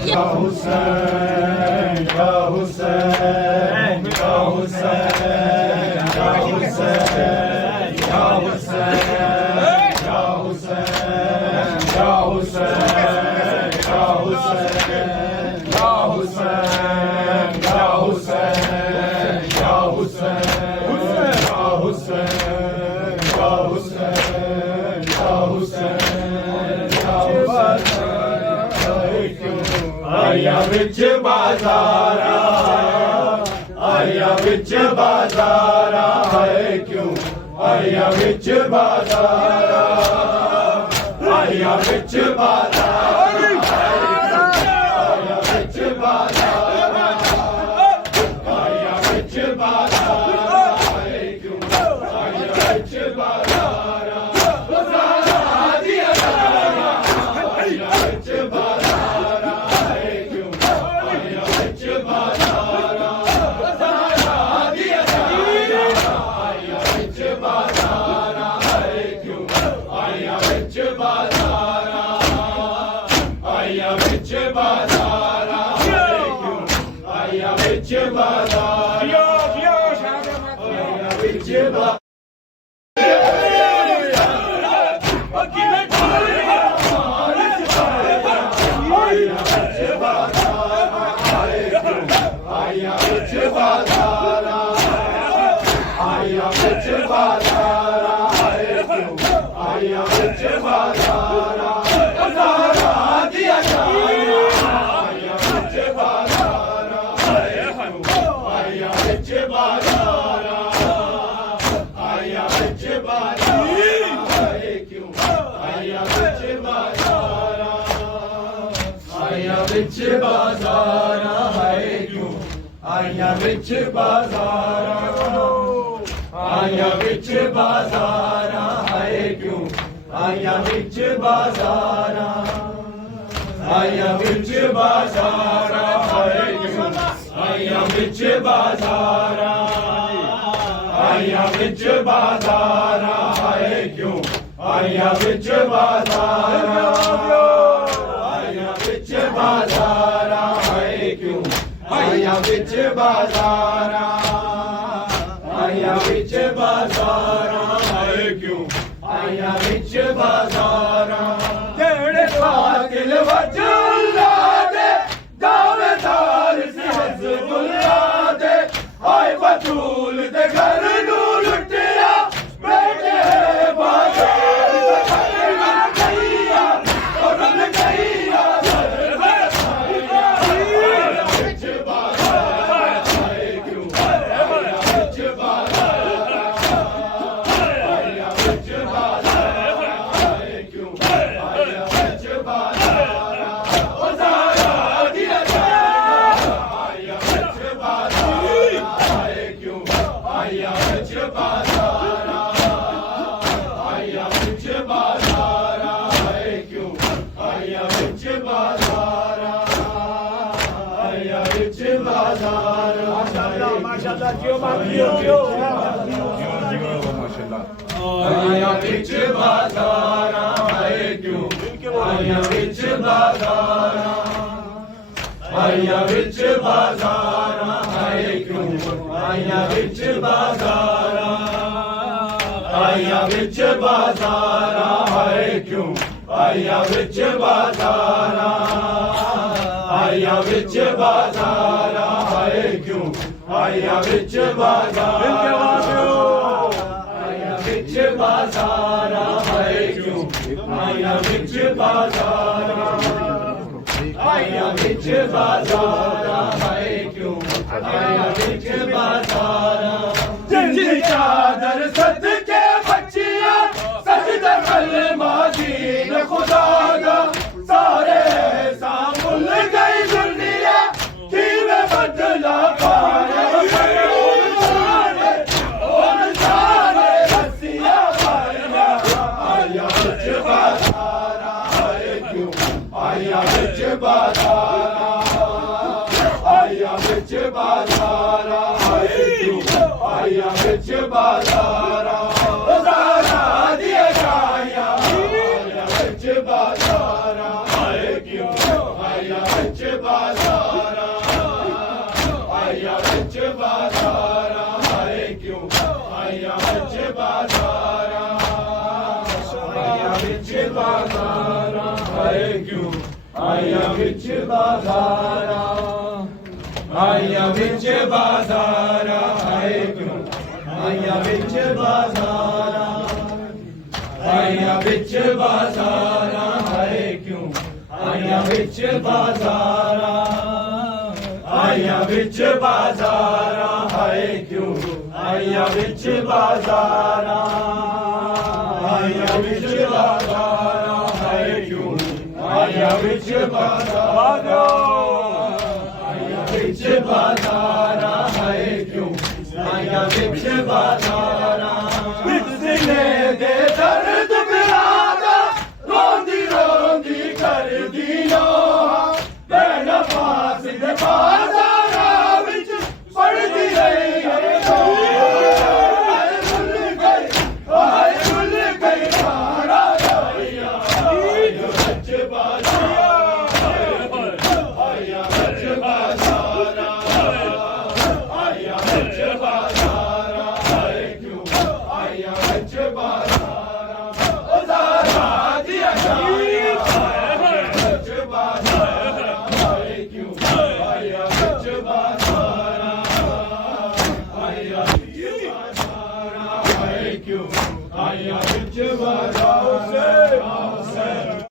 Ya Hussein, Ya Hussein, Ya Hussein, Ya Hussein, Ya Hussein, Ya Hussein, Ya Hussein, Ya Hussein, Ya Hussein, Ya Hussein, Ya Hussein, Ya Hussein, Ya Hussein, Ya Hussein, Ya Hussein. आया विच बाजारा, आया विच बाजारा है क्यों, आया विच बाजारा, आया विच बाजारा, आया विच बाजारा, आया विच बाजारा है क्यों, आया विच बाजारा, बाजारा दिया आया विच बाजारा। विच बाजारा है क्यों, आया विच बाजारा, आया विच बाजारा है क्यों, आया विच बाजारा, आया विच बाजारा है क्यों, आया विच बाजारा, आया विच बाजारा है क्यों, आया विच बाजारा, बाजारा है क्यों, आया विच बाजारा, आया विच बाजारा है क्यों, आया विच बाजारा। जेड़े कातिल वजुल्ला दे दावेदार से हज़बुल्ला दे, आए बतूल दे घर नू लुटिया बैठे बाजार आया विच बाजारा है क्यों, आया विच बाजारा, आया विच बाजारा है क्यों, आया विच बाजारा, आया विच बाजारा है क्यों, आया विच बाजारा, आया विच बाजारा है क्यों, आया विच बाजारा, आया विच बाजारा है क्यों, आया विच बाजारा, आया विच बाजारा है क्यों, आया विच बाजारा। जिंदी चादर सदके बच्चियां सजदा कलमा दीन खुदा दा, सारे सामुल गई दुनिया की में बदला पाया, आया विच बाजारा, आया विच बाजारा है क्यों, आया विच बाजारा, बाजारा दिया आया विच बाजारा है क्यों, आया विच ਬਾਜ਼ਾਰਾਂ ਆਈਆਂ ਵਿੱਚ ਬਾਜ਼ਾਰਾਂ ਹਾਏ ਕਿਉਂ ਆਈਆਂ ਵਿੱਚ ਬਾਜ਼ਾਰਾਂ ਆਈਆਂ ਵਿੱਚ ਬਾਜ਼ਾਰਾਂ ਹਾਏ ਕਿਉਂ ਆਈਆਂ ਵਿੱਚ ਬਾਜ਼ਾਰਾਂ ਆਈਆਂ ਵਿੱਚ ਬਾਜ਼ਾਰਾਂ ਹਾਏ ਕਿਉਂ ਆਈਆਂ ਵਿੱਚ ਬਾਜ਼ਾਰਾਂ ਆਈਆਂ ਵਿੱਚ ਬਾਜ਼ਾਰਾਂ ਹਾਏ ਕਿਉਂ ਆਈਆਂ ਵਿੱਚ ਬਾਜ਼ਾਰਾਂ ਆਈਆਂ ਵਿੱਚ ਬਾਜ਼ਾਰਾਂ ਹਾਏ ਕਿਉਂ ਆਈਆਂ ਵਿੱਚ ਬਾਜ਼ਾਰਾਂ ਆਈਆਂ ਵਿੱਚ ਬਾਜ਼ਾਰਾਂ ਹਾਏ ਕਿਉਂ ਆਈਆਂ ਵਿੱਚ ਬਾਜ਼ਾਰਾਂ ਆਈਆਂ ਵਿੱਚ ਬਾਜ਼ਾਰਾਂ ਹਾਏ ਕਿਉਂ ਆਈਆਂ ਵਿੱਚ ਬਾਜ਼ਾਰਾਂ